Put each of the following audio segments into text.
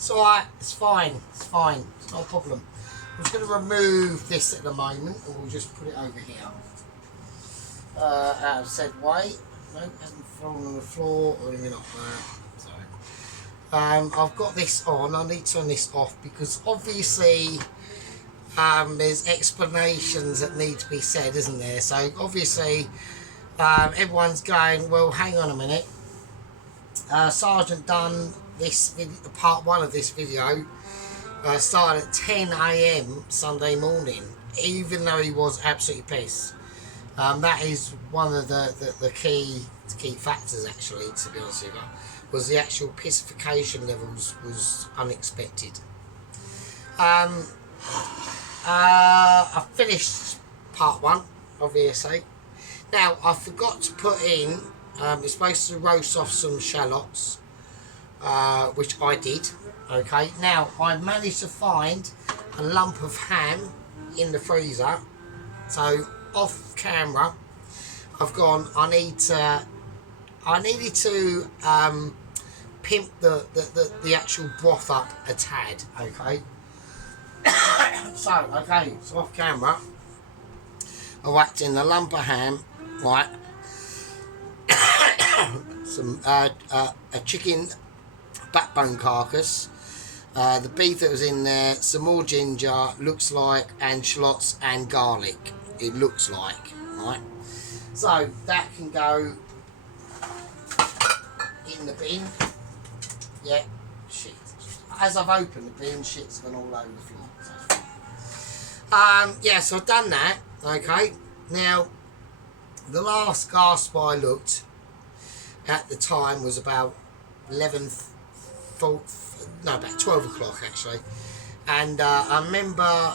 It's alright, it's fine, it's not a problem. I'm just going to remove this at the moment and we'll just put it over here. Out of said way. No, it hasn't fallen on the floor or anything like that. So, I've got this on. I need to turn this off because obviously there's explanations that need to be said, isn't there? So obviously everyone's going, well, hang on a minute. Sergeant done this part one of this video started at 10 AM Sunday morning, even though he was absolutely pissed. That is one of the key factors, actually, to be honest with you, was the actual pissification levels was unexpected. I finished part one, obviously. Now, I forgot to put in, it's supposed to roast off some shallots, which I did. Okay, now I managed to find a lump of ham in the freezer, so off camera I've gone, I needed to pimp the actual broth up a tad. Okay. So off camera I whacked in the lump of ham, right, some a chicken backbone carcass, the beef that was in there, some more ginger, looks like, and shallots and garlic, it looks like, right? So that can go in the bin. Yeah, shit. As I've opened the bin, shit's gone all over the floor. Yeah, so I've done that. Okay, now the last gasp I looked at the time was about about 12 o'clock actually, and I remember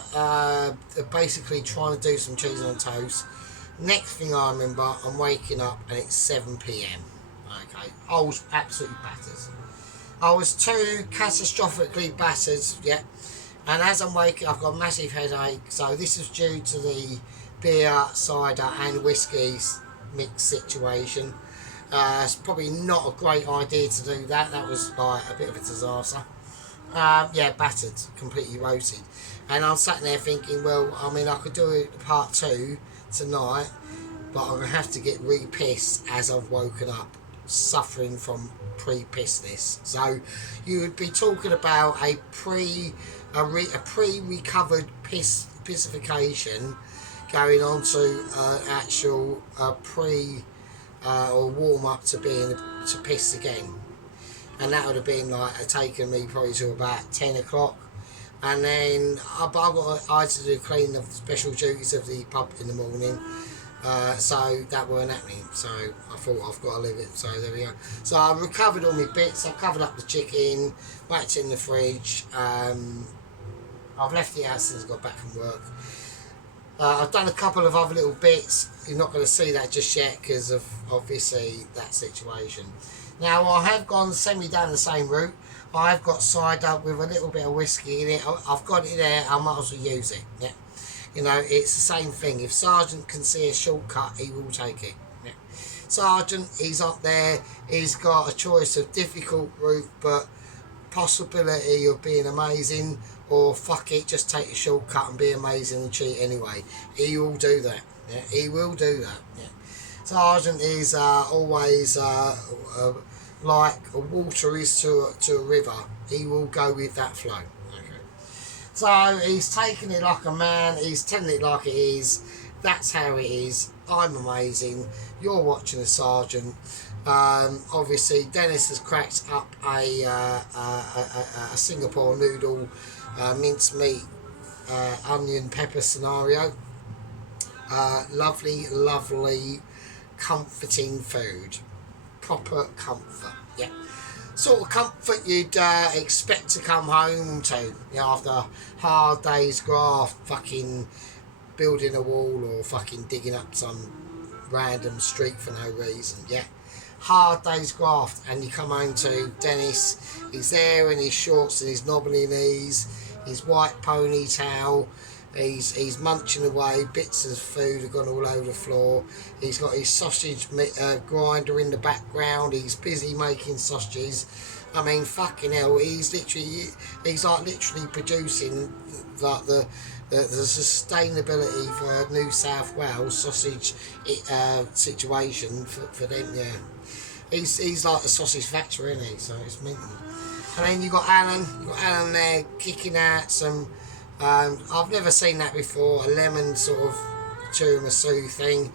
basically trying to do some cheese on toast. Next thing I remember, I'm waking up and it's 7 PM. Okay, I was absolutely battered. I was too catastrophically battered, yeah. And as I'm waking up, I've got a massive headache. So this is due to the beer, cider and whiskey mix situation. It's probably not a great idea to do that. That was like a bit of a disaster. Yeah, battered, completely roasted. And I'm sat there thinking, well, I mean, I could do it part two tonight, but I'm going to have to get re-pissed as I've woken up, suffering from pre-pissedness. So you would be talking about a pre-recovered pissification going on to actual or warm up to being to piss again, and that would have been like taken me probably to about 10 o'clock, and then I had to do clean the special duties of the pub in the morning, so that weren't happening. So I thought I've got to leave it. So there we go. So I recovered all my bits. I covered up the chicken, whacked it in the fridge. I've left the house since I got back from work. I've done a couple of other little bits. You're not going to see that just yet because of obviously that situation. Now I have gone semi down the same route. I've got cider with a little bit of whiskey in it. I've got it there. I might as well use it. Yeah, you know, it's the same thing. If Sergeant can see a shortcut, he will take it. Yeah. Sergeant, he's up there. He's got a choice of difficult route, but possibility of being amazing, or fuck it, just take a shortcut and be amazing and cheat anyway. He will do that. Yeah, he will do that. Yeah. Sergeant is always like water is to a river. He will go with that flow. Okay. So he's taking it like a man. He's telling it like it is. That's how it is. I'm amazing. You're watching a Sergeant. Obviously, Dennis has cracked up a Singapore noodle mincemeat onion pepper scenario. Lovely, lovely, comforting food. Proper comfort. Yeah. Sort of comfort you'd expect to come home to, you know, after a hard day's graft, fucking building a wall or fucking digging up some random street for no reason. Yeah. Hard day's graft, and you come home to Dennis. He's there in his shorts and his knobbly knees, his white ponytail. He's munching away. Bits of food have gone all over the floor. He's got his sausage grinder in the background. He's busy making sausages. I mean, fucking hell, he's like literally producing like the sustainability for New South Wales sausage situation for them. Yeah, he's like the sausage factory, isn't he? So it's mental. And then you got Alan there kicking out some. I've never seen that before. A lemon sort of tiramisu thing.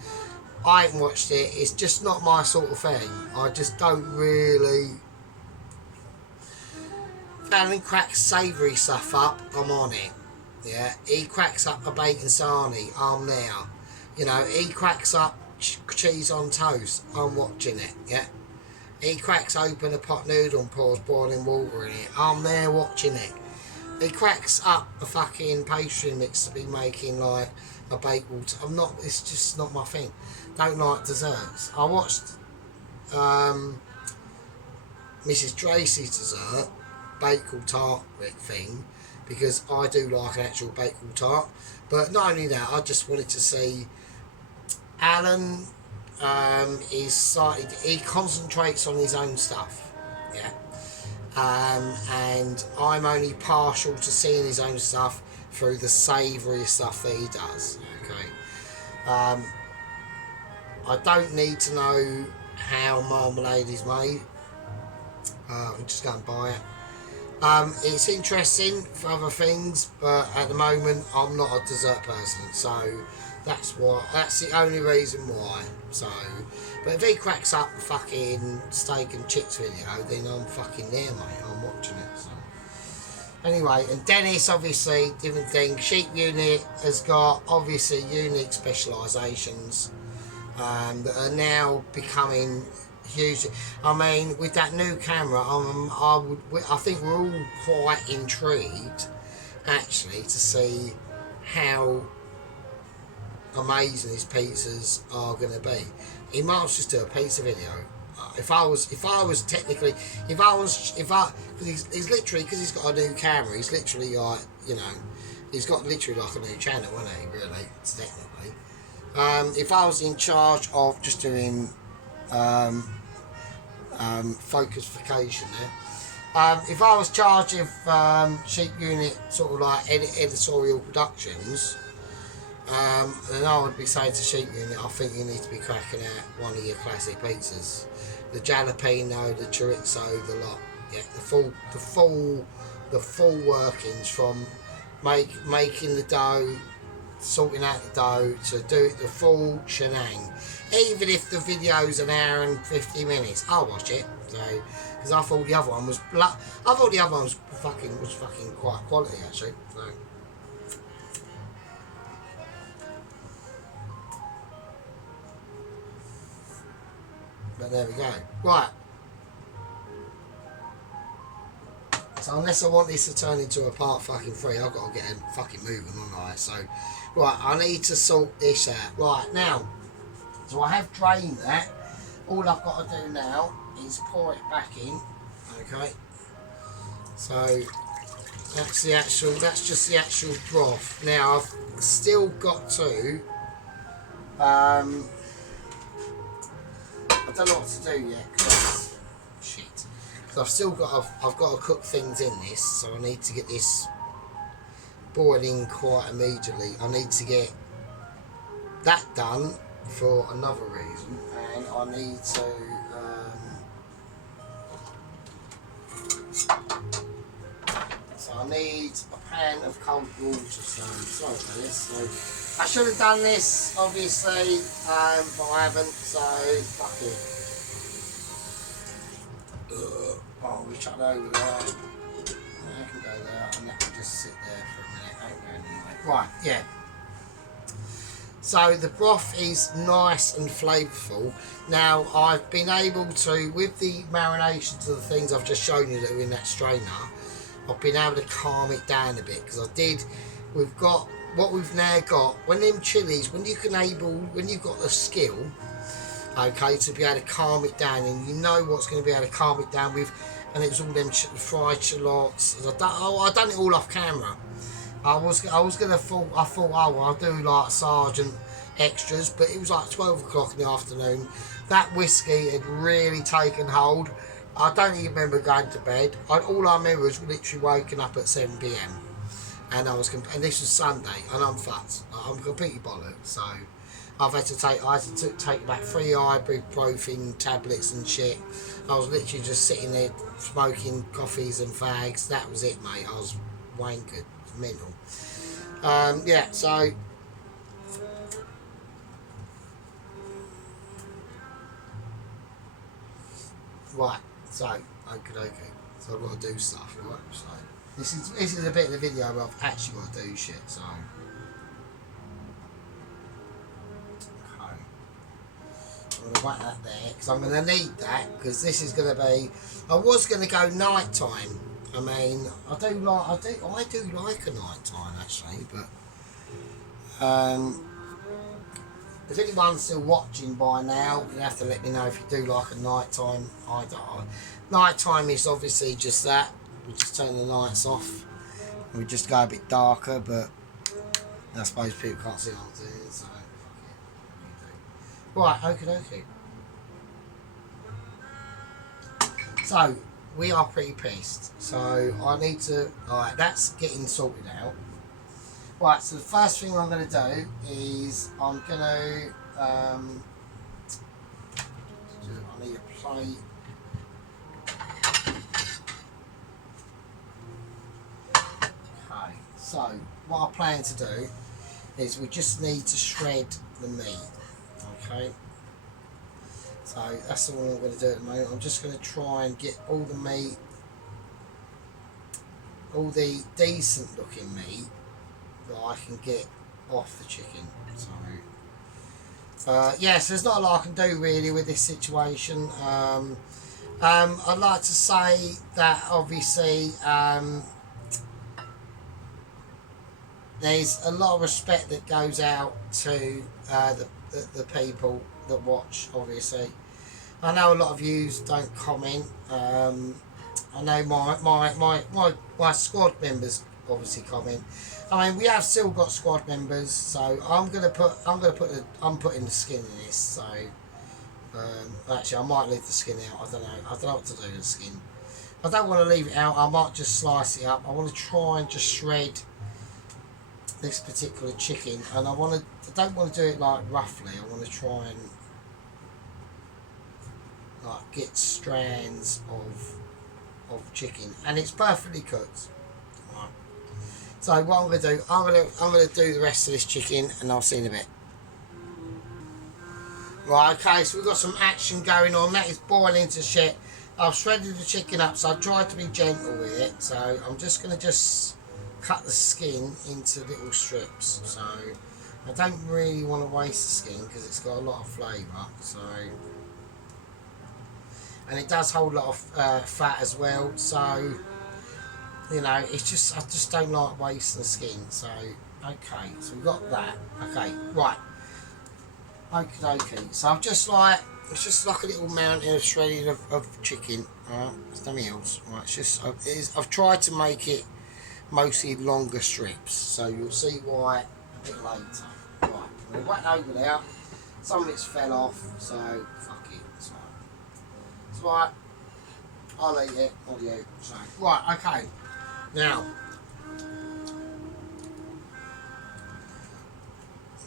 I haven't watched it. It's just not my sort of thing. I just don't really. If Alan cracks savoury stuff up, I'm on it. Yeah, he cracks up a bacon sarnie, I'm there. You know, he cracks up cheese on toast, I'm watching it. Yeah, he cracks open a pot noodle and pours boiling water in it, I'm there watching it. He cracks up a fucking pastry mix to be making like a bagel. I'm not. It's just not my thing. Don't like desserts. I watched Mrs. Tracy's dessert bagel tart thing because I do like an actual bagel tart. But not only that, I just wanted to see Alan he concentrates on his own stuff. Yeah. And I'm only partial to seeing his own stuff through the savoury stuff that he does. Okay. I don't need to know how marmalade is made. I'm just going to buy it. It's interesting for other things, but at the moment I'm not a dessert person, so that's the only reason why. So, but if he cracks up a fucking steak and chips video, then I'm fucking there, mate. I'm watching it. So. Anyway, and Dennis, obviously, different thing. Sheep Unit has got obviously unique specialisations that are now becoming huge. I mean, with that new camera, I think we're all quite intrigued, actually, to see how amazing his pizzas are going to be. He might just do a pizza video. Because he's literally, because he's got a new camera, he's literally like, you know, he's got literally like a new channel, isn't he, really, technically. If I was in charge of just doing focusfication there, if I was charged of Sheep Unit sort of like editorial productions, then I would be saying to Sheep Unit, I think you need to be cracking out one of your classic pizzas, the jalapeno, the chorizo, the lot. Yeah, the full workings from making the dough, sorting out the dough, to do it the full shenang. Even if the video's an hour and 50 minutes, I'll watch it. So, because I thought the other one was fucking quite quality actually. So. But there we go. Right. So unless I want this to turn into a part fucking 3, I've got to get fucking moving, haven't I? So, right, I need to sort this out. Right, now, so I have drained that. All I've got to do now is pour it back in. Okay. So, that's just the actual broth. Now, I've still got to, I don't know what to do yet, because, shit. Because I've got to cook things in this, so I need to get this boiling quite immediately. I need to get that done for another reason, and I need to so I need a pan of cold water. So sorry about this. So I should have done this obviously, but I haven't. So fuck it. Oh, we shut over there. I can go there, and that can just sit there for a minute. Anyway. Right, yeah. So the broth is nice and flavourful. Now I've been able to, with the marinations of the things I've just shown you that are in that strainer, I've been able to calm it down a bit, because we've got what we've now got. When them chilies, when you've got the skill, okay, to be able to calm it down, and you know what's going to be able to calm it down with, and it was all them fried shallots. I done it all off camera. I thought, oh, I'll do like sergeant extras, but it was like 12 o'clock in the afternoon. That whiskey had really taken hold. I don't even remember going to bed. All I remember was literally waking up at 7 p.m. and and this was Sunday, and I'm fucked. I'm completely bothered. So I had to take about 3 ibuprofen tablets and shit. I was literally just sitting there smoking coffees and fags. That was it, mate. I was wankered, mental. Yeah, so right, so okay. So I've got to do stuff, right? So this is a bit of the video where I've actually got to do shit. So okay. I'm gonna whack that there because I'm gonna need that because this is gonna be. I was gonna go night time. I mean, I do like a night time actually, but if anyone's still watching by now, you have to let me know if you do like a night time. Night time is obviously just that. We just turn the lights off. We just go a bit darker, but I suppose people can't see what I'm doing, so right, okie dokie. So we are pretty pissed. So I need to. Alright, that's getting sorted out. Right, so the first thing I'm going to do is I'm going to I need a plate. Okay, so what I plan to do is we just need to shred the meat. Okay, so that's all I'm going to do at the moment. I'm just going to try and get all the meat, all the decent looking meat that I can get off the chicken. So yes, there's not a lot I can do really with this situation. I'd like to say that obviously there's a lot of respect that goes out to the people that watch. Obviously, I know a lot of you don't comment. I know my squad members obviously comment. I mean, we have still got squad members, so I'm putting the skin in this. So actually, I might leave the skin out. I don't know what to do with the skin. I don't want to leave it out. I might just slice it up. I want to try and just shred this particular chicken, and I don't want to do it like roughly. I want to try and like get strands of chicken, and it's perfectly cooked. Right. So what I'm going to do, I'm going to do the rest of this chicken, and I'll see you in a bit. Right, okay, so we've got some action going on. That is boiling to shit. I've shredded the chicken up, so I've tried to be gentle with it. So I'm just going to cut the skin into little strips. So I don't really want to waste the skin because it's got a lot of flavour. So, and it does hold a lot of fat as well. So you know, I just don't like wasting the skin. So okay, so we've got that. Okay, right. Okay. So it's just like a little mountain of shredded of chicken. Alright, it's nothing else. Right, I've tried to make it mostly longer strips, so you'll see why a bit later. Right, we'll whack over there. Some of it's fell off, so fuck it. It's right. I'll eat it, not you. So right, okay. Now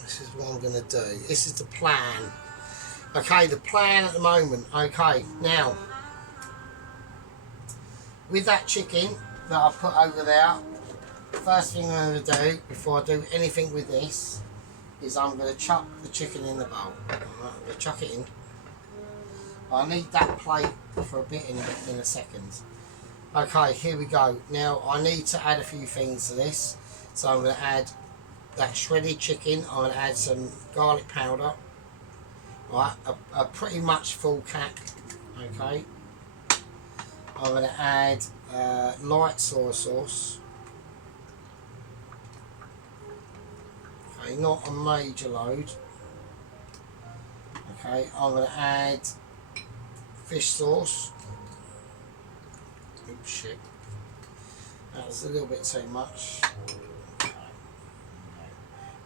this is what I'm going to do. This is the plan. Okay, the plan at the moment. Okay, now with that chicken that I've put over there, first thing I'm going to do before I do anything with this is I'm going to chuck the chicken in the bowl. Right, I'm going to chuck it in. I need that plate for a bit in a second. Okay, here we go. Now I need to add a few things to this. So I'm going to add that shredded chicken. I'm going to add some garlic powder. Right, a pretty much full cap. Okay. I'm going to add light soy sauce. Okay, not a major load. Okay, I'm going to add fish sauce. Oops, shit. That was a little bit too much. Okay.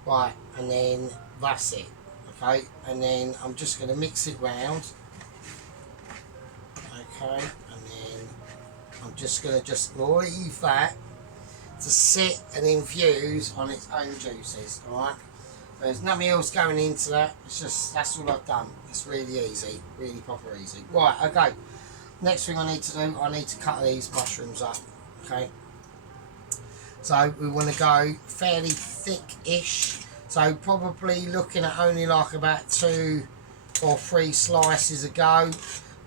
Right, and then that's it. Okay, and then I'm just going to mix it round. Okay, I'm just going to just leave that to sit and infuse on its own juices, alright? There's nothing else going into that, it's just, that's all I've done. It's really easy, really proper easy. Right, okay, next thing I need to do, I need to cut these mushrooms up, okay? So we want to go fairly thick-ish, so probably looking at only like about 2 or 3 slices a go,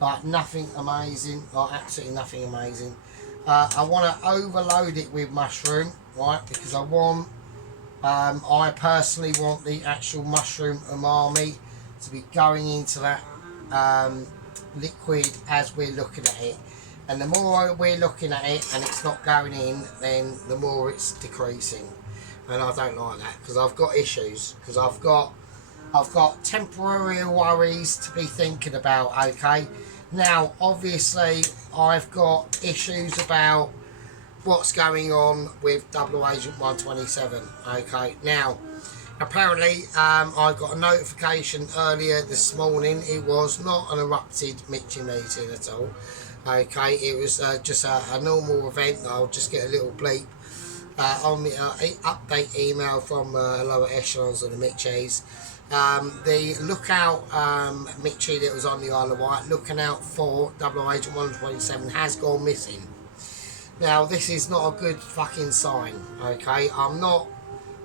like nothing amazing, like absolutely nothing amazing. I want to overload it with mushroom, right, because I personally want the actual mushroom umami to be going into that liquid as we're looking at it. And the more we're looking at it and it's not going in, then the more it's decreasing. And I don't like that, because I've got issues, because I've got temporary worries to be thinking about, okay? Now, obviously, I've got issues about what's going on with Double Agent 127, okay? Now, apparently, I got a notification earlier this morning. It was not an erupted Mitchie meeting at all, okay? It was just a normal event. I'll just get a little bleep on the update email from lower echelons of the Mitchies. The lookout Mitchie that was on the Isle of Wight, looking out for Double Agent 127, has gone missing. Now, this is not a good fucking sign, okay? I'm not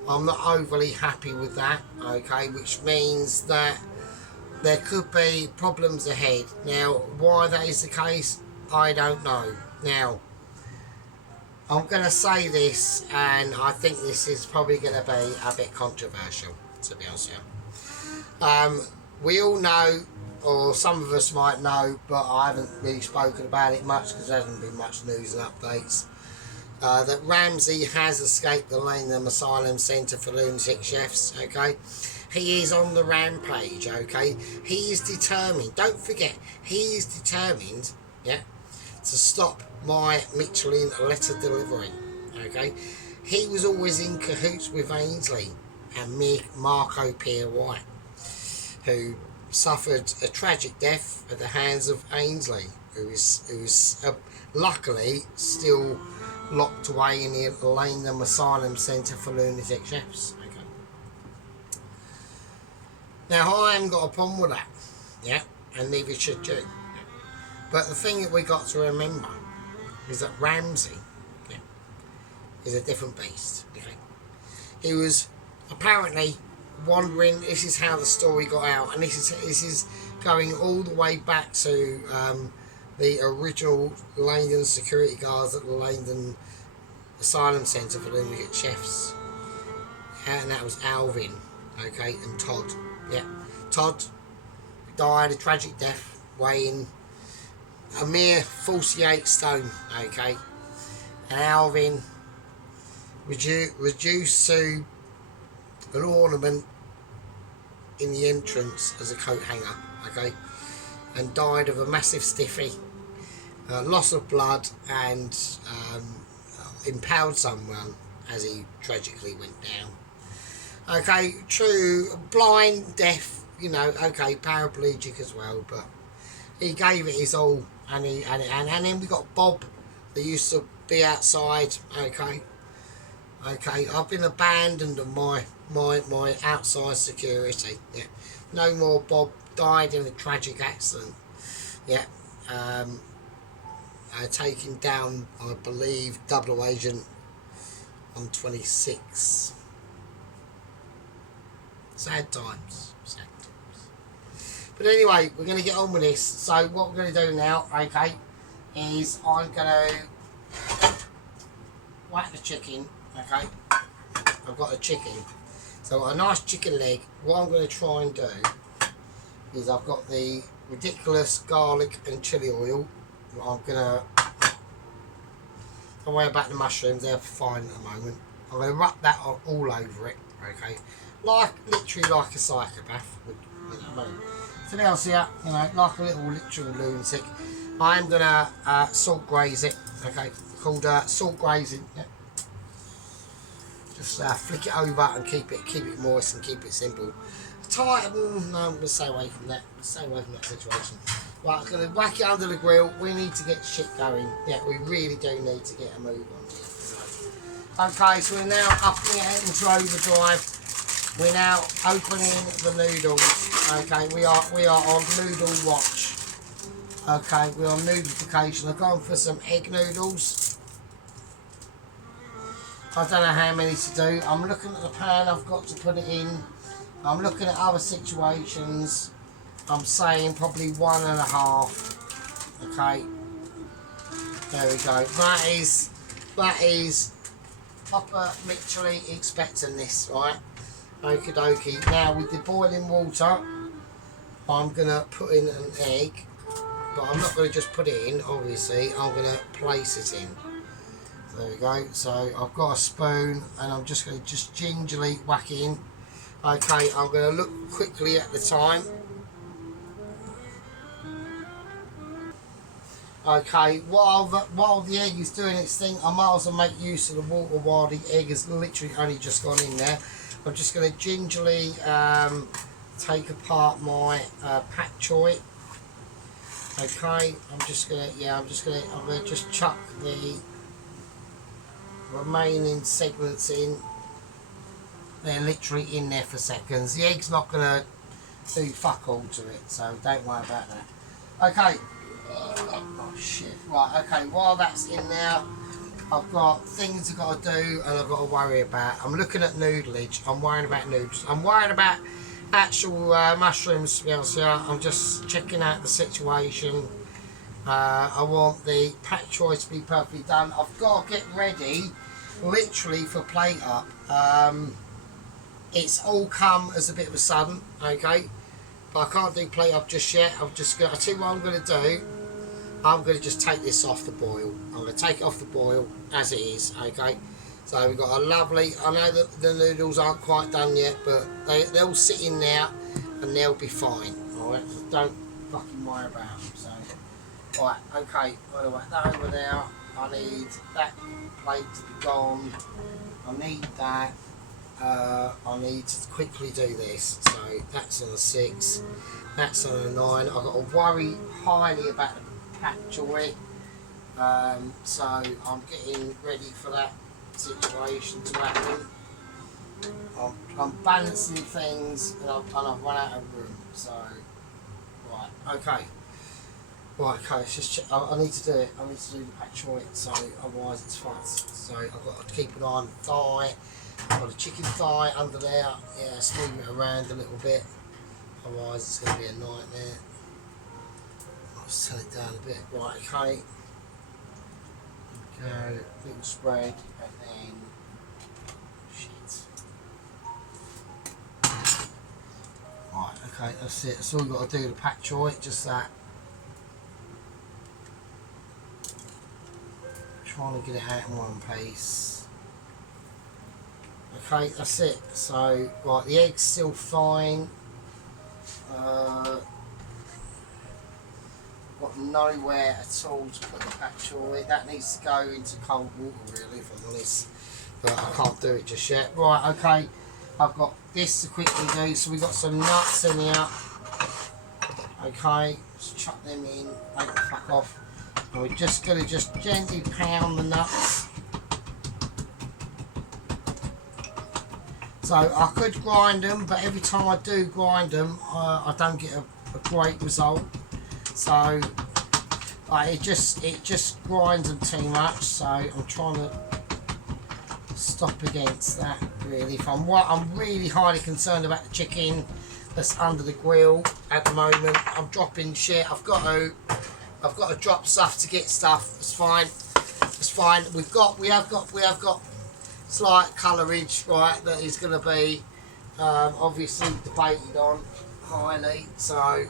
overly happy with that, okay? Which means that there could be problems ahead. Now, why that is the case, I don't know. Now, I'm going to say this, and I think this is probably going to be a bit controversial, to be honest with you. We all know, or some of us might know, but I haven't really spoken about it much because there hasn't been much news and updates, that Ramsey has escaped the Langham Asylum Centre for Lunatic Chefs, okay? He is on the rampage, okay? He is determined, don't forget, he is determined, yeah, to stop my Michelin letter delivery, okay? He was always in cahoots with Ainsley and Marco Pierre White, who suffered a tragic death at the hands of Ainsley, who is luckily still locked away in the Langham Asylum Centre for Lunatic Chefs. Okay. Now, I haven't got a problem with that, yeah, and neither should you. But the thing that we got to remember is that Ramsey, yeah, is a different beast. Okay, he was apparently wandering. This is how the story got out, and this is going all the way back to the original Langdon security guards at the Langdon Asylum Centre for Lunatic Chefs, and that was Alvin, okay, and Todd. Yeah, Todd died a tragic death, weighing a mere 48 stone, okay, and Alvin reduced to an ornament in the entrance as a coat hanger, okay, and died of a massive stiffy, loss of blood, and impaled someone as he tragically went down. Okay, true, blind, deaf, you know, okay, paraplegic as well, but he gave it his all, and then we got Bob that used to be outside, okay, I've been abandoned of my outside security, yeah, no more. Bob died in a tragic accident, yeah, taking down, I believe, Double Agent 126. Sad times. But anyway, we're going to get on with this. So what we're going to do now, okay, is I'm going to whack the chicken, okay. I've got a chicken. So I've got a nice chicken leg. What I'm going to try and do is I've got the ridiculous garlic and chilli oil. I'm going to, don't worry about the mushrooms, they're fine at the moment. I'm going to rub that all over it, okay. Literally like a psychopath, you know what I mean. So now see, you know, like a little literal lunatic. I'm going to salt graze it, okay, called salt grazing, yeah. Just flick it over and keep it moist and keep it simple. No, I'm going to stay away from that. Stay away from that situation. Right, I'm going to whack it under the grill. We need to get shit going. Yeah, we really do need to get a move on here. So. Okay, so we're now up here into overdrive. We're now opening the noodles. Okay, we are on noodle watch. Okay, we're on noodlification. I've gone for some egg noodles. I don't know how many to do. I'm looking at the pan I've got to put it in. I'm looking at other situations. I'm saying probably 1.5. Okay. There we go. That is proper literally expecting this, right? Okie dokie. Now with the boiling water, I'm gonna put in an egg, but I'm not gonna just put it in, obviously, I'm gonna place it in. There we go. So I've got a spoon and I'm just gonna gingerly whack it in. Okay, I'm gonna look quickly at the time. Okay, while the egg is doing its thing, I might as well make use of the water while the egg has literally only just gone in there. I'm just going to gingerly take apart my pak choy. Okay, I'm going to just chuck the remaining segments in. They're literally in there for seconds. The egg's not going to do fuck all to it, so don't worry about that. Okay. Oh shit. Right, okay, while that's in there, I've got things I've got to do and I've got to worry about. I'm looking at noodleage. I'm worrying about noodles. I'm worrying about actual mushrooms, to be honest with you. I'm just checking out the situation. I want the pak choy to be perfectly done. I've got to get ready literally for plate up. It's all come as a bit of a sudden, okay? But I can't do plate up just yet. I'll tell you what I'm going to do. I'm going to just take this off the boil. I'm going to take it off the boil as it is, okay? So we've got a lovely, I know that the noodles aren't quite done yet, but they'll sit in there and they'll be fine, alright? So don't fucking worry about them. So, right, okay, I'll whack that over there. I need that plate to be gone. I need that. I need to quickly do this. So that's on a 6, that's on a 9. I've got to worry highly about the pak choy. So I'm getting ready for that situation to happen. I'm balancing things and I've run out of room. So, right, okay. Right, okay, let's just check. I need to do it. I need to do the pak choy, so otherwise it's fast. So I've got to keep an eye on the thigh. I've got a chicken thigh under there. Yeah, smooth it around a little bit. Otherwise it's going to be a nightmare. I'll just turn it down a bit. Right, okay. Go, little spread, and then shit. Right, okay, that's it. That's all we've got to do. The pak choy, just that. Trying to get it out in one piece. Okay, that's it. So, right, the egg's still fine. Got nowhere at all to put the pak choy. That needs to go into cold water, really, if I'm honest. But I can't do it just yet. Right, okay. I've got this to quickly do. So we've got some nuts in here. Okay, just chuck them in. Make the fuck off. And we're just going to just gently pound the nuts. So I could grind them, but every time I do grind them, I don't get a great result. So it just grinds them too much. So I'm trying to stop against that. Really, I'm really highly concerned about the chicken that's under the grill at the moment. I'm dropping shit. I've got to drop stuff to get stuff. It's fine. It's fine. We have got slight colourage, right, that is going to be obviously debated on highly, so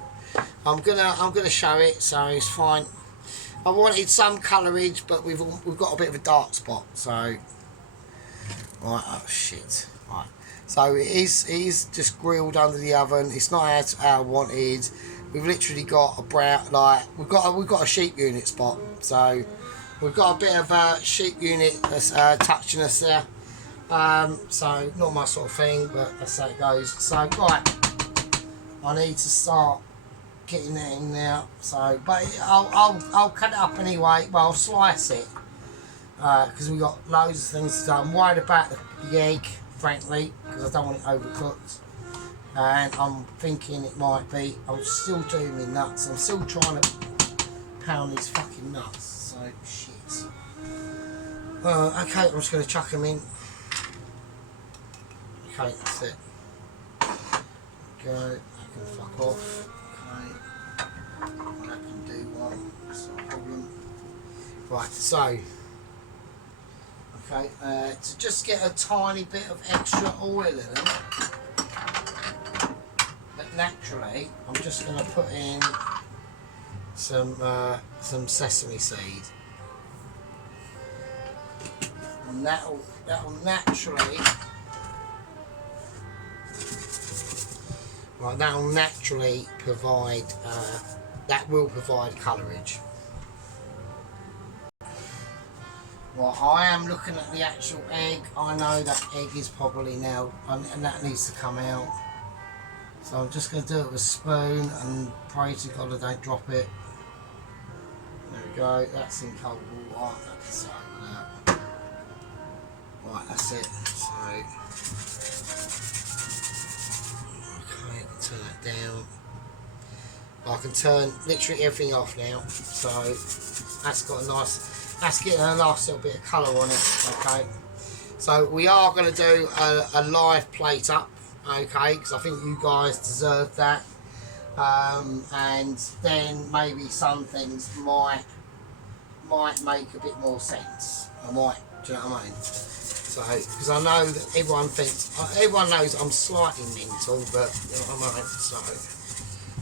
I'm gonna show it, so it's fine. I wanted some colourage, but we've got a bit of a dark spot, so right. Oh shit. Right, so it is just grilled under the oven. It's not as I wanted. We've literally got a brown, like we've got a sheep unit spot, so we've got a bit of a sheep unit that's touching us there. So not my sort of thing, but that's how it goes. So right, I need to start getting that in now. So, but I'll cut it up anyway. Well, I'll slice it because we got loads of things to do. I'm worried about the egg, frankly, because I don't want it overcooked. And I'm thinking it might be. I'm still doing my nuts. I'm still trying to pound these fucking nuts. So shit. Okay, I'm just going to chuck them in. Okay, that's it. Go. I can fuck off. Okay. I can do one. It's not a problem. Right. So. Okay. To just get a tiny bit of extra oil in them. But naturally, I'm just going to put in some sesame seed. And that'll naturally, right, that'll naturally provide, that will provide colourage. Right, I am looking at the actual egg. I know that egg is probably now, and that needs to come out. So I'm just going to do it with a spoon and pray to God I don't drop it. There we go, that's in cold water. So, right, that's it. So, okay, I can turn that down. I can turn literally everything off now. So, that's got a nice, that's getting a nice little bit of colour on it. Okay, so we are going to do a live plate up. Okay, because I think you guys deserve that. And then maybe some things might make a bit more sense. I might, do you know what I mean? So, because I know that everyone knows I'm slightly mental, but you know what I mean. So,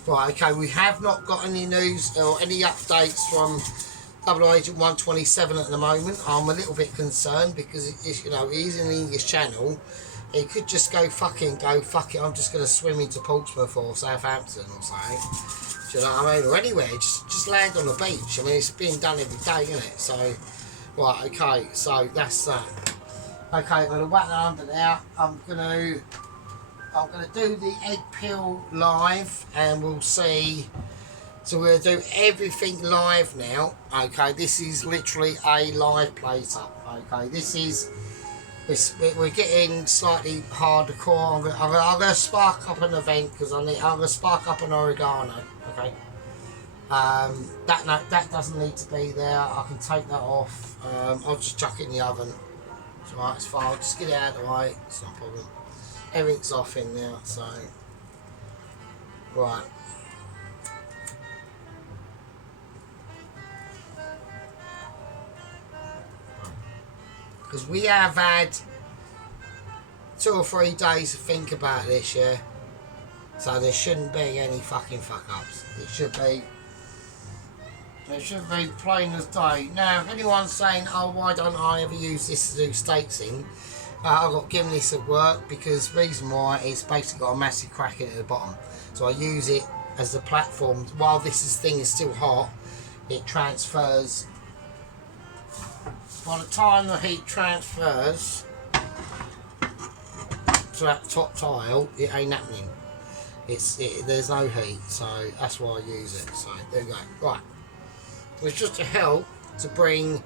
right, okay, we have not got any news or any updates from Double Agent 127 at the moment. I'm a little bit concerned because it is an English channel. It could just go fuck it, I'm just going to swim into Portsmouth or Southampton or something. Do you know what I mean? Or anywhere, just land on the beach. I mean, it's being done every day, isn't it? So, right, okay, so that's that. Okay, I'm going to whack that under there. I'm going to do the egg peel live and we'll see. So we're going to do everything live now. Okay, this is literally a live plate up. Okay, this is... we're getting slightly harder core. I'm going to spark up an event because I'm going to spark up an oregano. Okay. That doesn't need to be there. I can take that off. I'll just chuck it in the oven. It's alright. It's fine. I'll just get it out of the way. It's not a problem. Everything's off in there. So right. Because we have had 2 or 3 days to think about this, yeah. So there shouldn't be any fucking fuck ups. It should be plain as day. Now, if anyone's saying, oh, why don't I ever use this to do steaks in? I got given this at work because reason why it's basically got a massive crack in it at the bottom. So I use it as the platform. While this thing is still hot, it transfers. By the time the heat transfers to that top tile, it ain't happening. There's no heat, so that's why I use it. So there we go. Right, it's just to help to bring.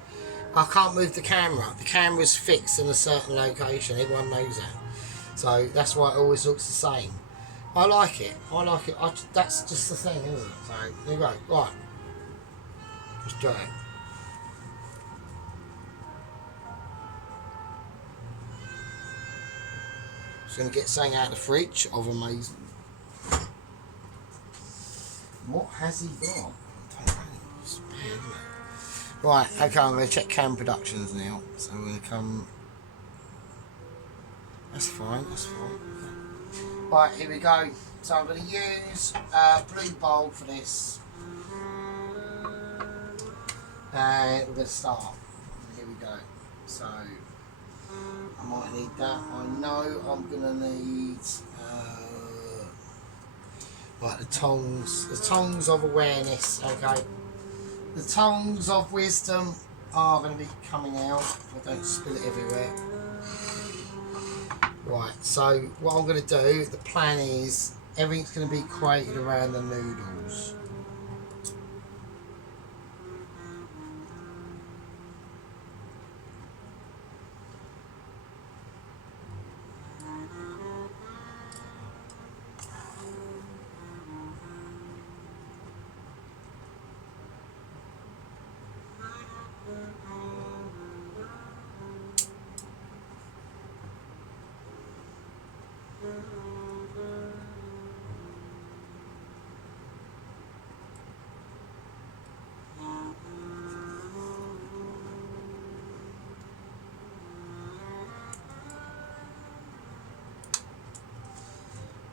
I can't move the camera. The camera's fixed in a certain location. Everyone knows that. So that's why it always looks the same. I like it. That's just the thing, isn't it? So there you go. Right, just do it. Going to get something out of the fridge of amazing. What has he got? I don't know. It's bad, isn't it? Right, okay, I'm going to check Cam Productions now. So I'm going to come. That's fine, that's fine. Okay. Right, here we go. So I'm going to use blue bowl for this. And we're going to start. Here we go. So I might need that. I know I'm going to need right, the tongs of awareness, okay. The tongs of wisdom are going to be coming out if I don't spill it everywhere. Right, so what I'm going to do, the plan is everything's going to be created around the noodles.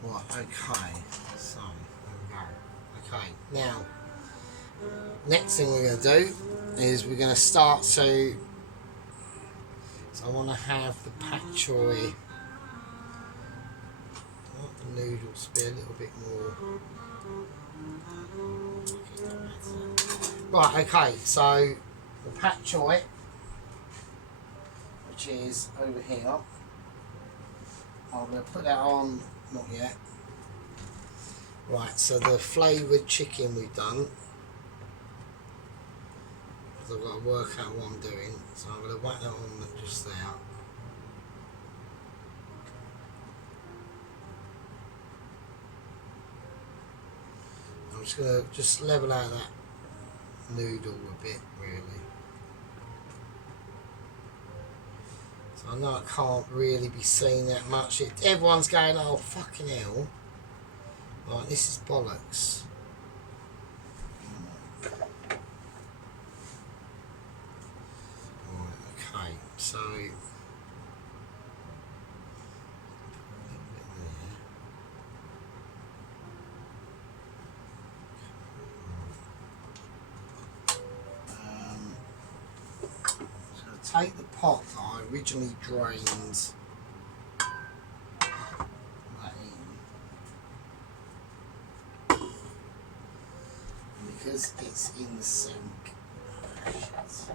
Right, okay, so there we go. Okay, now, next thing we're going to do is we're going to start to, so I want to have the pak choy, I want the noodles to be a little bit more, right, okay, so the pak choy, which is over here, I'm going to put that on, not yet. Right, so the flavoured chicken we've done, because I've got to work out what I'm doing, so I'm going to whack that on just there. I'm just going to level out that noodle a bit, really. So I know it can't really be seen that much. Everyone's going, oh fucking hell. Right, this is bollocks. Right, okay, so take the pot that I originally drained that in, because it's in the sink. So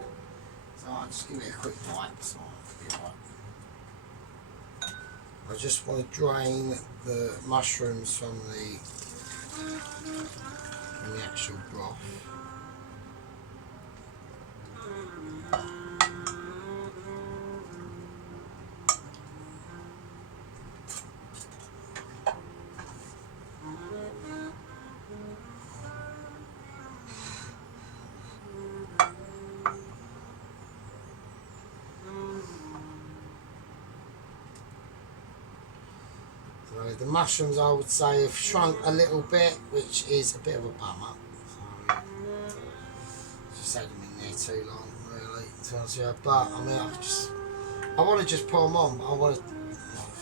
I'll just give it a quick wipe. So I just want to drain the mushrooms from the actual broth. So the mushrooms, I would say, have shrunk a little bit, which is a bit of a bummer. So just had them in there too long, really, to be honest with you. But I mean, I want to just put them on.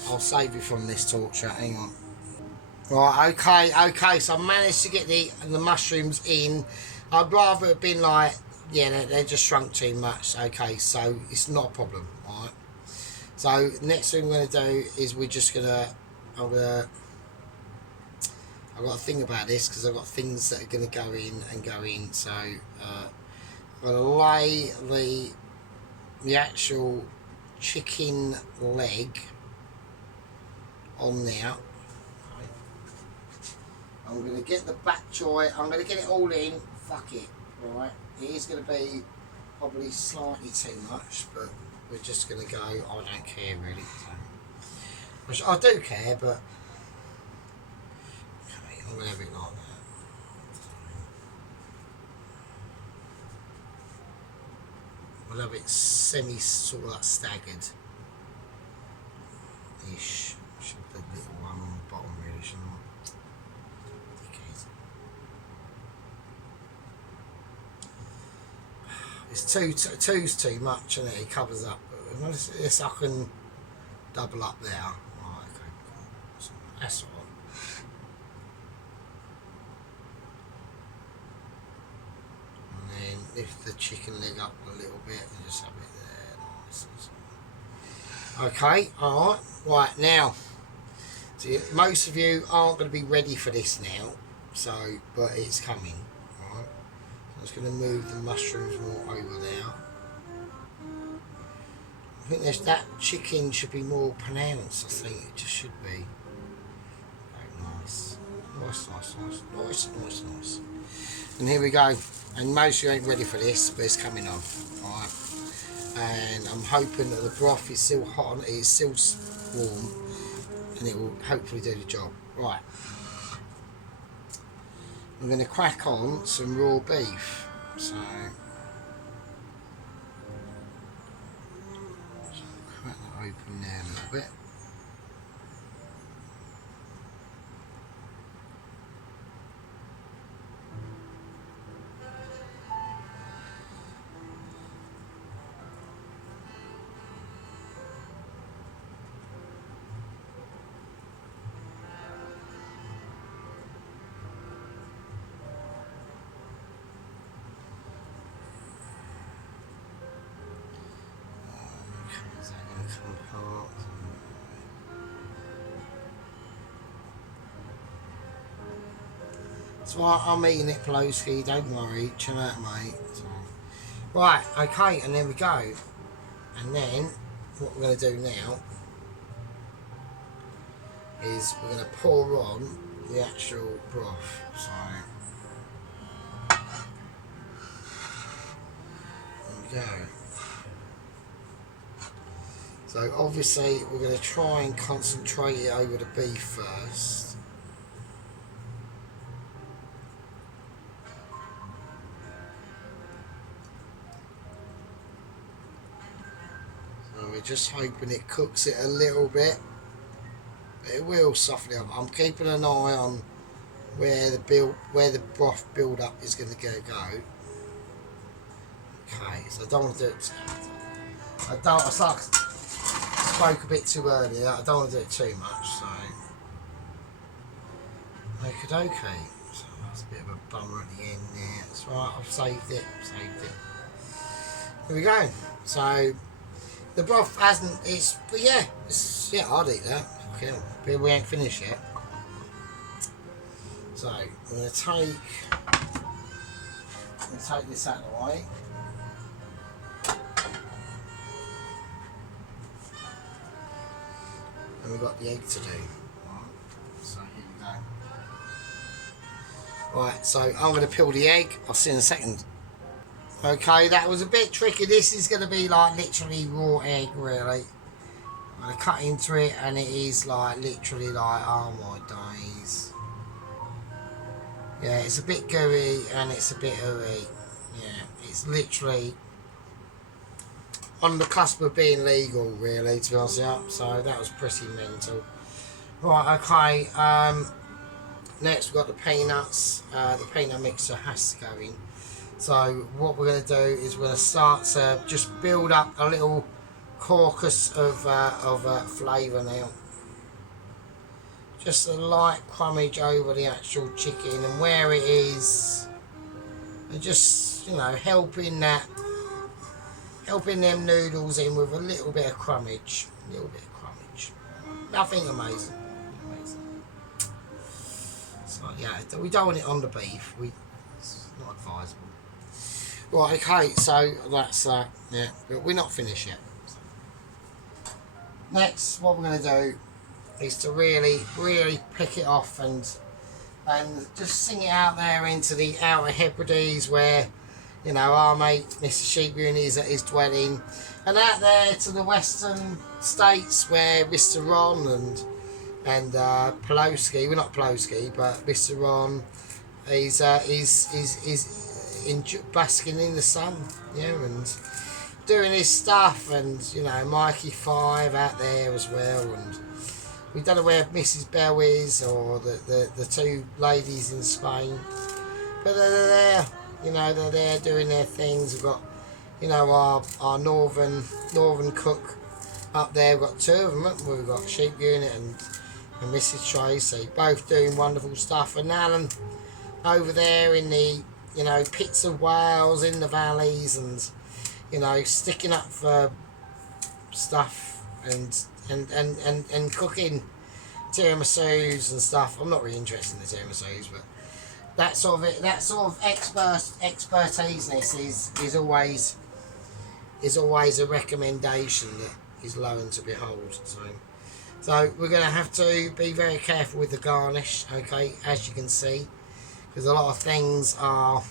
I'll save you from this torture. Hang on. Right, okay. So I managed to get the mushrooms in. I'd rather it have been like, yeah, they just shrunk too much. Okay, so it's not a problem. All right. So next thing we're going to do is we're just going to, I've got to think about this because I've got things that are going to go in and go in. So I'm going to lay the actual chicken leg on there. I'm going to get the bok choy, I'm going to get it all in, fuck it, right? It is going to be probably slightly too much, but we're just going to go, I don't care really. So, which I do care, but okay, I'm going to have it like that. We'll have it semi sort of like staggered ish. Should put a little one on the bottom really, shouldn't I? It's two's too much, and it covers up. This I can double up there. Right, okay, cool. That's all right. And then lift the chicken leg up a little bit and just have it there. Nice. Okay, all right. Right now, see, most of you aren't going to be ready for this now, so but it's coming. I'm just going to move the mushrooms more over there. I think that chicken should be more pronounced, I think it just should be. Okay, nice. Nice. And here we go. And most of you ain't ready for this, but it's coming on. Alright. And I'm hoping that the broth is still hot, it's still warm, and it will hopefully do the job. Right. I'm going to crack on some raw beef. So crack that open there a little bit. So I'm eating it Pelosi, don't worry, chill out mate. So, right, okay, and there we go. And then what we're going to do now is we're going to pour on the actual broth. So there we go. So obviously we're going to try and concentrate it over the beef first. So we're just hoping it cooks it a little bit. But it will soften it up. I'm keeping an eye on where the broth build up is going to go. Okay, so I don't want to do it. I spoke a bit too early. I don't want to do it too much. So okay. So that's a bit of a bummer at the end there. That's right. I've saved it. Here we go. So the broth hasn't. But yeah. I'd eat that. Okay, but we ain't finished yet. So I'm going to take this out of the way. And we've got the egg to do. Right, so here we go. Right, so I'm going to peel the egg. I'll see you in a second. Okay, that was a bit tricky. This is going to be like literally raw egg, really. I'm going to cut into it, and it is like literally like, oh my days. Yeah, it's a bit gooey and it's a bit ooey. Yeah, it's literally on the cusp of being legal, really, to be honest with you. So that was pretty mental. Right, okay. Next we've got the peanuts. The peanut mixer has to go in. So what we're going to do is we're going to start to just build up a little caucus of flavour now. Just a light crummage over the actual chicken and where it is, and just, you know, helping them noodles in with a little bit of crummage. Nothing amazing. So yeah, we don't want it on the beef. It's not advisable. Right, okay, so that's that. Yeah, but we're not finished yet. Next, what we're going to do is to really pick it off and just sing it out there into the Outer Hebrides where, you know, our mate Mr. Sheepune is dwelling, and out there to the western states where Mr. Ron and Pelosi, well not Pelosi, but Mr. Ron is basking in the sun, yeah, and doing his stuff, and you know, Mikey 5 out there as well, and we don't know where Mrs. Bell is, or the two ladies in Spain, but they're there, you know, they're there doing their things. We've got, you know, our northern cook up there. We've got two of them, haven't we? We've got Sheep Unit and Mrs. Tracy, both doing wonderful stuff, and Alan over there in the, you know, pits of Wales in the valleys, and you know, sticking up for stuff and cooking tiramisus and stuff. I'm not really interested in the tiramisus, but that sort of expertise is always a recommendation that is low and to behold. So So we're going to have to be very careful with the garnish, okay, as you can see, because a lot of things are,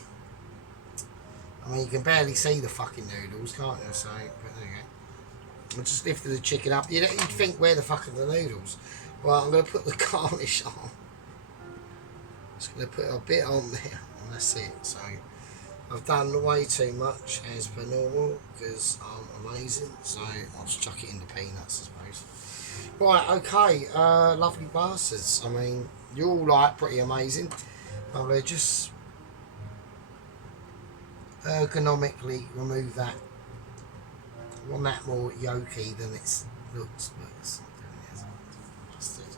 I mean, you can barely see the fucking noodles, can't you? So, but there you go. I just lifted the chicken up. You'd think, where the fuck are the noodles? Well, I'm going to put the garnish on. Just going to put a bit on there, and that's it. So I've done way too much as per normal because I'm amazing. So I'll just chuck it in the peanuts, I suppose. Right, okay, lovely bastards. I mean, you're all like pretty amazing. I'm going to just ergonomically remove that. I want that more yolky than it looks, but it's not doing it. Just it.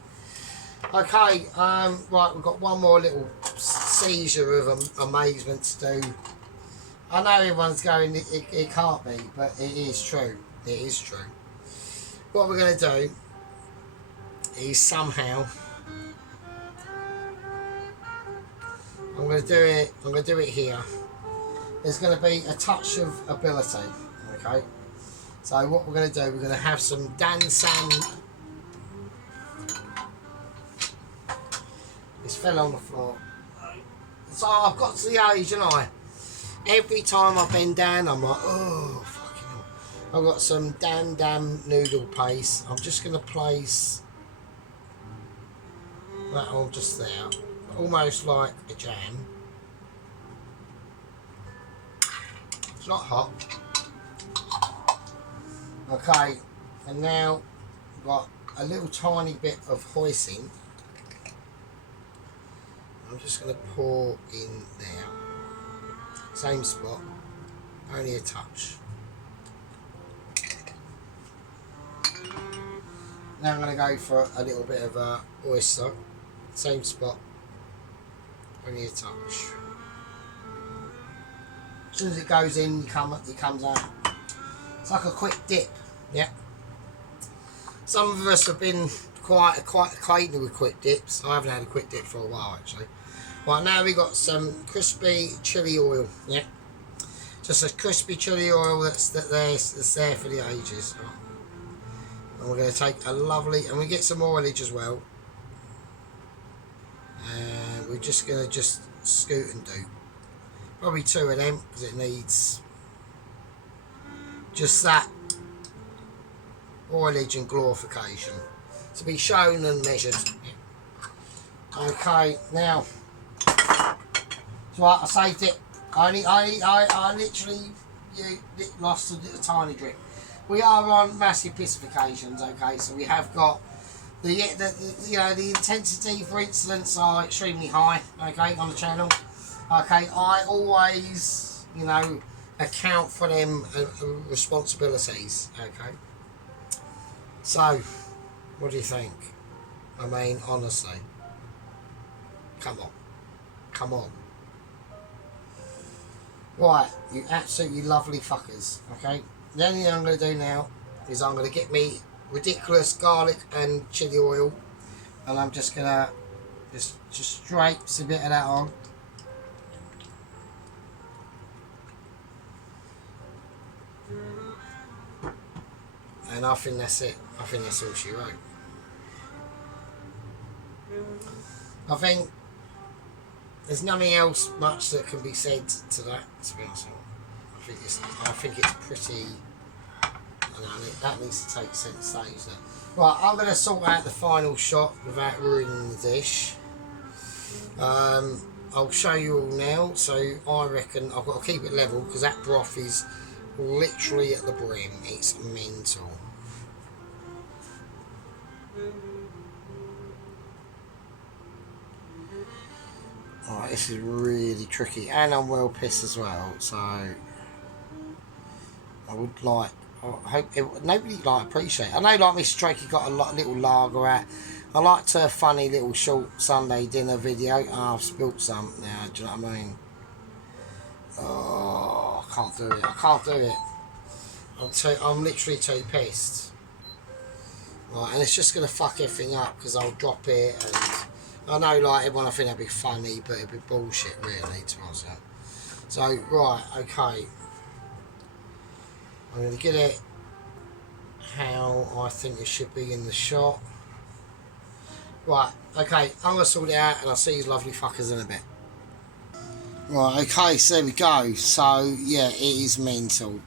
Okay, right, we've got one more little seizure of amazement to do. I know everyone's going, it can't be, but it is true. It is true. What we're going to do is somehow, I'm going to do it here. There's going to be a touch of ability, okay? So what we're going to do, we're going to have some dansan. This fell on the floor. So I've got to the age, and every time I bend down, I'm like, oh, fucking hell. I've got some damn noodle paste. I'm just going to place that on just there, almost like a jam. It's not hot. Okay, and now we've got a little tiny bit of hoisin. I'm just going to pour in there. Same spot, only a touch. Now I'm going to go for a little bit of oyster. Same spot, only a touch. As soon as it goes in, it comes out. It's like a quick dip, yeah. Some of us have been quite acquainted with quick dips. I haven't had a quick dip for a while, actually. Right, now we've got some crispy chili oil, yeah. Just a crispy chili oil that's there for the ages. Right. And we're going to take a lovely, and we get some oilage as well. And we're just going to scoot and do. Probably 2 of them, because it needs just that oilage and glorification to be shown and measured. Okay, now, so I saved it. I literally lost a tiny drip. We are on massive pacifications, okay, so we have got the intensity for incidents are extremely high, okay, on the channel. Okay, I always, account for them responsibilities, okay. So, what do you think? I mean, honestly, come on. Right, you absolutely lovely fuckers, okay. The only thing I'm going to do now is I'm going to get me ridiculous garlic and chili oil, and I'm just going to just scrape a bit of that on. And I think that's it. I think that's all she wrote. I think there's nothing else much that can be said to that, to be honest. I think it's pretty. That needs to take center stage there. Right, I'm going to sort out the final shot without ruining the dish. I'll show you all now. So I reckon I've got to keep it level because that broth is literally at the brim. It's mental. Alright, this is really tricky, and I'm well pissed as well, so I would like, I hope nobody appreciate it. I know Mr. Drakey got a little lager out. I liked her funny little short Sunday dinner video. Oh, I've spilt some now, do you know what I mean? Oh, I can't do it. I'm literally too pissed. Right, and it's just going to fuck everything up because I'll drop it, and I know everyone I think that'd be funny, but it'd be bullshit really, to be honest. So, right, okay. I'm going to get it how I think it should be in the shot. Right, okay, I'm going to sort it out and I'll see you lovely fuckers in a bit. Right, okay, so there we go. So, yeah, it is mental.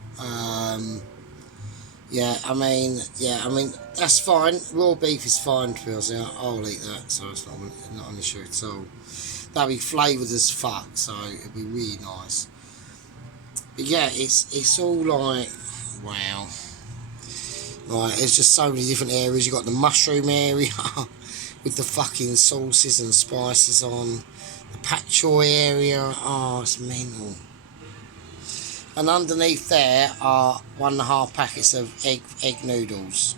Yeah, I mean, that's fine. Raw beef is fine to be honest. I'll eat that, so it's not an issue at all. That'll be flavoured as fuck, so it'll be really nice. But yeah, it's all like, wow. Like, there's just so many different areas. You've got the mushroom area with the fucking sauces and spices on. The pak choi area, oh, it's mental. And underneath there are 1.5 packets of egg noodles.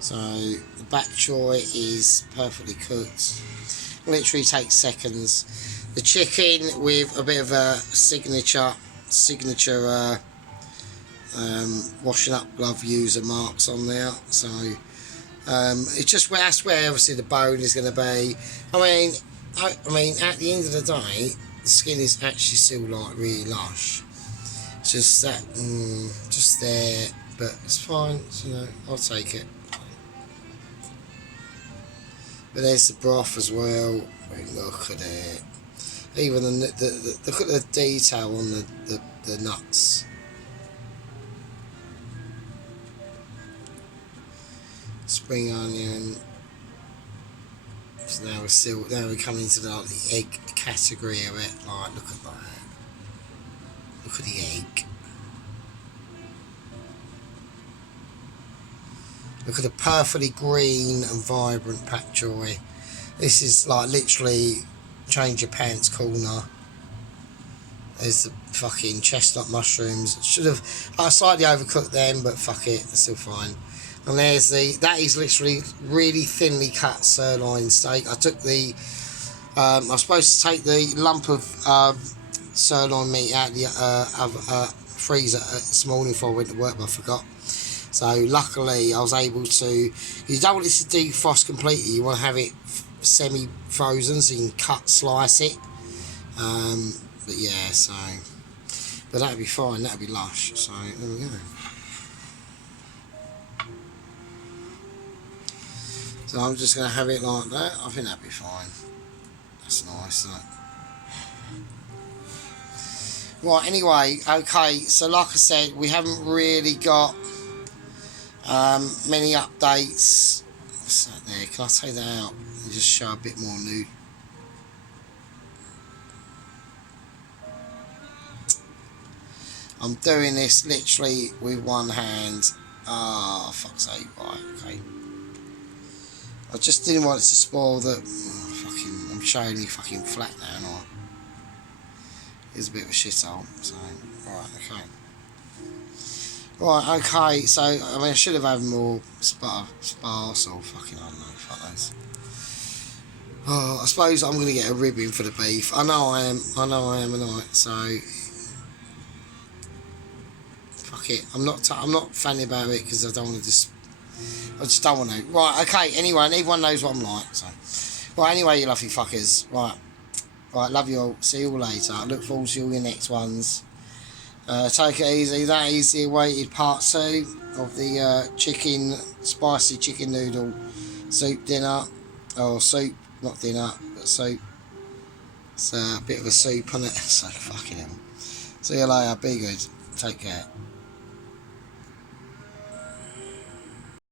So the bak choy is perfectly cooked. Literally takes seconds. The chicken with a bit of a signature washing up glove user marks on there. So it's just that's where obviously the bone is going to be. I mean, at the end of the day, the skin is actually still like really lush. It's just that, just there, but it's fine. So, I'll take it. But there's the broth as well. Look at it. Even the look at the detail on the nuts. Spring onion. So now we're coming into the egg category of it. Like, look at that. Look at the egg. Look at the perfectly green and vibrant pak choi. This is like literally change your pants corner. There's the fucking chestnut mushrooms. I slightly overcooked them, but fuck it, it's still fine. And there's that is literally really thinly cut sirloin steak. I took I was supposed to take the lump of sirloin meat out of the freezer this morning before I went to work, but I forgot. So luckily I was able to. You don't want it to defrost completely. You want to have it semi-frozen so you can slice it. But yeah, so. But that'd be fine. That'd be lush. So there we go. So I'm just going to have it like that. I think that'd be fine. That's nice, isn't it? Right, anyway, okay, so like I said, we haven't really got many updates. What's that there? Can I take that out and just show a bit more nude? I'm doing this literally with one hand. Ah, fuck's sake, right, okay. I just didn't want it to spoil the... fucking, I'm showing you fucking flat now, aren't I? It's a bit of a shithole, so... Right, okay. Right, okay, so, I mean, I should have had more sparse or fucking, I don't know, fuck those. Oh, I suppose I'm going to get a ribbing for the beef. I know I am tonight, so... Fuck it, I'm not funny about it because I don't want to just... I just don't want to. Right, okay, anyway, and everyone knows what I'm like, so... Right, anyway, you lovely fuckers, right. Right, love you all, see you all later. I look forward to all your next ones. Take it easy. That is the awaited part 2 of the spicy chicken noodle soup dinner. Or soup, not dinner, but soup. It's a bit of a soup, isn't it? So fucking hell. See you later, be good. Take care.